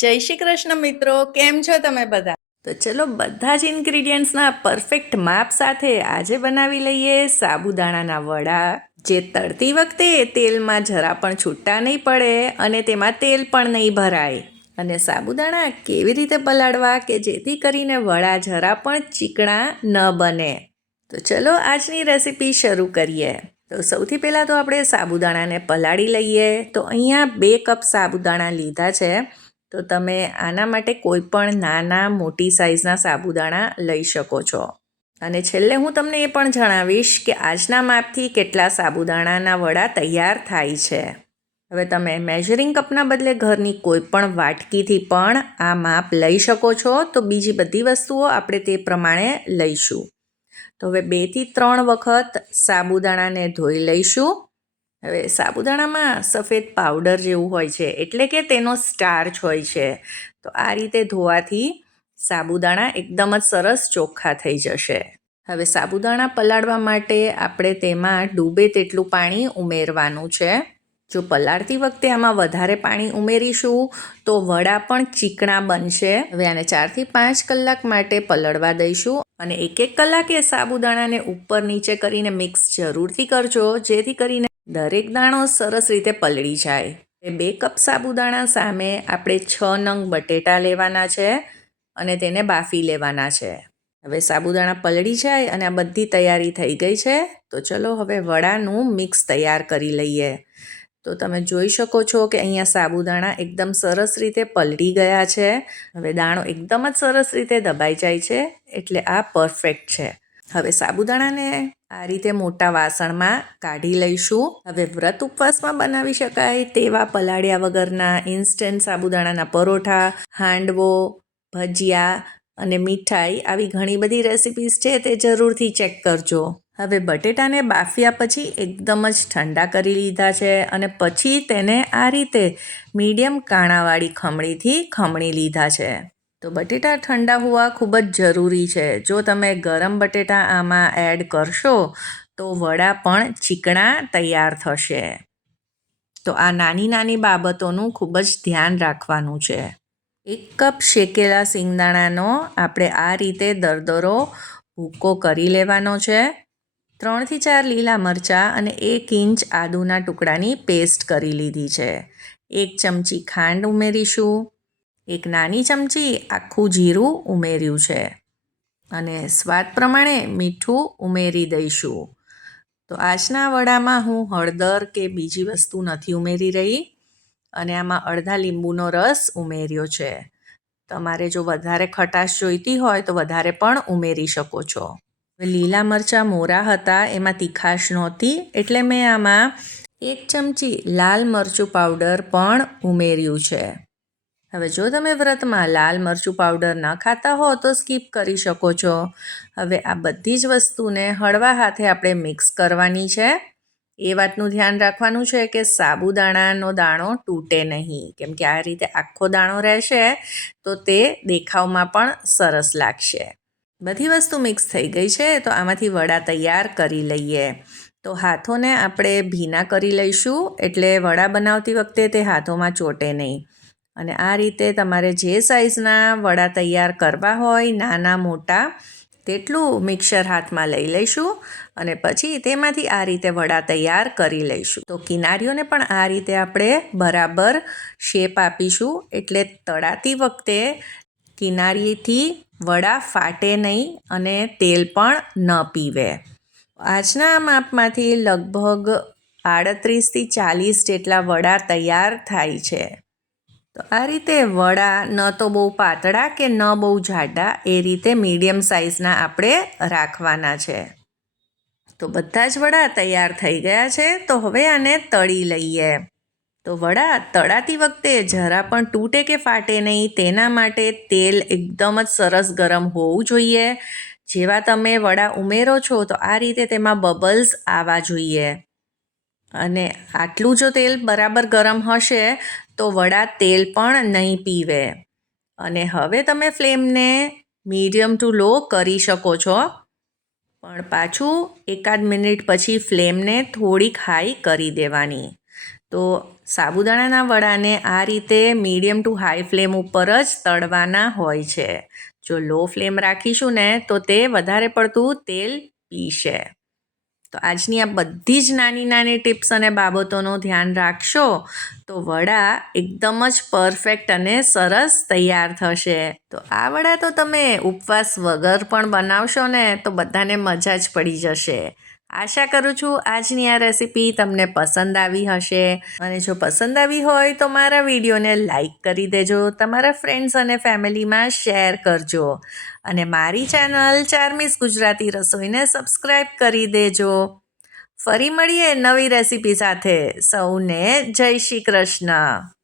જય શ્રી કૃષ્ણ મિત્રો, કેમ છો તમે બધા? તો ચલો બધા જ ઇન્ગ્રીડિયન્ટ્સના પરફેક્ટ માપ સાથે આજે બનાવી લઈએ સાબુદાણાના વડા, જે તળતી વખતે તેલમાં જરા પણ છૂટા નહીં પડે અને તેમાં તેલ પણ નહીં ભરાય. અને સાબુદાણા કેવી રીતે પલાળવા કે જેથી કરીને વડા જરા પણ ચીકણા ન બને. તો ચલો આજની રેસીપી શરૂ કરીએ. તો સૌથી પહેલાં તો આપણે સાબુદાણાને પલાળી લઈએ. તો અહીંયા 2 કપ સાબુદાણા લીધા છે. તો તમે આના માટે કોઈ પણ નાના મોટી સાઇઝના સાબુદાણા લઈ શકો છો. અને છેલ્લે હું તમને એ પણ જણાવીશ કે આજના માપથી કેટલા સાબુદાણાના વડા તૈયાર થાય છે. હવે તમે મેઝરિંગ કપના બદલે ઘરની કોઈ પણ વાટકીથી પણ આ માપ લઈ શકો છો. તો બીજી બધી વસ્તુઓ આપણે તે પ્રમાણે લઈશું. તો હવે 2 થી 3 વખત સાબુદાણાને ધોઈ લઈશું. હવે સાબુદાણામાં સફેદ પાવડર જેવું હોય છે, એટલે કે તેનો સ્ટાર્ચ હોય છે. તો આ રીતે ધોવાથી સાબુદાણા એકદમ જ સરસ ચોખ્ખા થઈ જશે. હવે સાબુદાણા પલાળવા માટે આપણે તેમાં ડૂબે તેટલું પાણી ઉમેરવાનું છે. જો પલાળતી વખતે આમાં વધારે પાણી ઉમેરીશું તો વડા પણ ચીકણા બનશે. હવે આને 4 થી 5 કલાક માટે પલળવા દઈશું. અને 1-1 કલાકે સાબુદાણાને ઉપર નીચે કરીને મિક્સ જરૂરથી કરજો, જેથી કરીને દરેક દાણો સરસ રીતે પલળી જાય. 2 કપ સાબુદાણા સામે આપણે 6 નંગ બટેટા લેવાના છે અને તેને બાફી લેવાના છે. હવે સાબુદાણા પલળી જાય અને આ બધી તૈયારી થઈ ગઈ છે. તો ચલો હવે વડાનું મિક્સ તૈયાર કરી લઈએ. તો તમે જોઈ શકો છો કે અહીંયા સાબુદાણા એકદમ સરસ રીતે પલળી ગયા છે. હવે દાણો એકદમ જ સરસ રીતે દબાઈ જાય છે, એટલે આ પરફેક્ટ છે. હવે સાબુદાણાને આ રીતે મોટા વાસણમાં કાઢી લઈશું. હવે વ્રત ઉપવાસમાં બનાવી શકાય તેવા પલાળ્યા વગરના ઇન્સ્ટન્ટ સાબુદાણાના પરોઠા, હાંડવો, ભજીયા અને મીઠાઈ આવી ઘણી બધી રેસિપીસ છે, તે જરૂરથી ચેક કરજો. હવે બટેટાને બાફ્યા પછી એકદમ જ ઠંડા કરી લીધા છે અને પછી તેને આ રીતે મીડિયમ કાણાવાળી ખમણીથી ખમણી લીધા છે. તો બટેટા ઠંડા હોવા ખૂબ જ જરૂરી છે. જો તમે ગરમ બટેટા આમાં એડ કરશો તો વડા પણ ચીકણા તૈયાર થશે. તો આ નાની નાની બાબતોનું ખૂબ જ ધ્યાન રાખવાનું છે. 1 કપ શેકેલા સિંગદાણાનો આપણે આ રીતે દરદરો ભૂકો કરી લેવાનો છે. 3 થી 4 લીલા મરચાં અને 1 ઇંચ આદુના ટુકડાની પેસ્ટ કરી લીધી છે. 1 ચમચી ખાંડ ઉમેરીશું. 1 નાની ચમચી આખું જીરું ઉમેર્યું છે અને સ્વાદ પ્રમાણે મીઠું ઉમેરી દઈશું. તો આજના વડામાં હું હળદર કે બીજી વસ્તુ નથી ઉમેરી રહી અને આમાં અડધા લીંબુનો રસ ઉમેર્યો છે. તમારે જો વધારે ખટાશ જોઈતી હોય તો વધારે પણ ઉમેરી શકો છો. લીલા મરચાં મોરા હતા, એમાં તીખાશ નહોતી, એટલે મેં આમાં 1 ચમચી લાલ મરચું પાવડર પણ ઉમેર્યું છે. હવે જો તમે વ્રતમાં લાલ મરચું પાવડર ન ખાતા હો તો સ્કીપ કરી શકો છો. હવે આ બધી જ વસ્તુને હળવા હાથે આપણે મિક્સ કરવાની છે. એ વાતનું ધ્યાન રાખવાનું છે કે સાબુદાણાનો દાણો તૂટે નહીં, કેમ કે આ રીતે આખો દાણો રહેશે તો તે દેખાવમાં પણ સરસ લાગશે. બધી વસ્તુ મિક્સ થઈ ગઈ છે, તો આમાંથી વડા તૈયાર કરી લઈએ. તો હાથોને આપણે ભીના કરી લઈશું, એટલે વડા બનાવતી વખતે તે હાથોમાં ચોટે નહીં. અને આ રીતે તમારે જે સાઇઝના વડા તૈયાર કરવા હોય, નાના મોટા, તેટલું મિક્સર હાથમાં લઈ લઈશું અને પછી તેમાંથી આ રીતે વડા તૈયાર કરી લઈશું. તો કિનારીઓને પણ આ રીતે આપણે બરાબર શેપ આપીશું, એટલે તળાતી વખતે કિનારીથી વડા ફાટે નહીં અને તેલ પણ ન પીવે. આજના માપમાંથી લગભગ 38 થી 40 જેટલા વડા તૈયાર થાય છે. તો આ રીતે વડા ન તો બહુ પાતળા કે ન બહુ જાડા, એ રીતે મીડિયમ સાઇઝના આપણે રાખવાના છે. તો બધા જ વડા તૈયાર થઈ ગયા છે. તો હવે આને તળી લઈએ. તો વડા તળાતી વખતે જરા પણ તૂટે કે ફાટે નહીં, તેના માટે તેલ એકદમ જ સરસ ગરમ હોવું જોઈએ. જેવા તમે વડા ઉમેરો છો તો આ રીતે તેમાં બબલ્સ આવવા જોઈએ. અને આટલું જો તેલ બરાબર ગરમ હશે તો વડા તેલ પણ નહીં પીવે. અને હવે તમે ફ્લેમને મીડિયમ ટુ લો કરી શકો છો, પણ પાછું 1-8 મિનિટ પછી ફ્લેમને થોડીક હાઈ કરી દેવાની. તો સાબુદાણાના વડાને આ રીતે મીડિયમ ટુ હાઈ ફ્લેમ ઉપર જ તળવાના હોય છે. જો લો ફ્લેમ રાખીશું ને તો તે વધારે પડતું તેલ પીશે. તો આજની આ બધી જ નાની નાની ટિપ્સ અને બાબતોનું ધ્યાન રાખશો તો વડા એકદમ જ પરફેક્ટ અને સરસ તૈયાર થશે. તો આ વડા તો તમે ઉપવાસ વગર પણ બનાવશો ને તો બધાને મજા જ પડી જશે. આશા કરું છું આજની આ રેસીપી તમને પસંદ આવી હશે, અને જો પસંદ આવી હોય તો મારા વિડીયોને લાઈક કરી દેજો, તમારા ફ્રેન્ડ્સ અને ફેમિલીમાં શેર કરજો, અને મારી ચેનલ ચાર્મીસ ગુજરાતી રસોઈને સબસ્ક્રાઈબ કરી દેજો. ફરી મળીએ નવી રેસીપી સાથે. સૌને જય શ્રી કૃષ્ણ.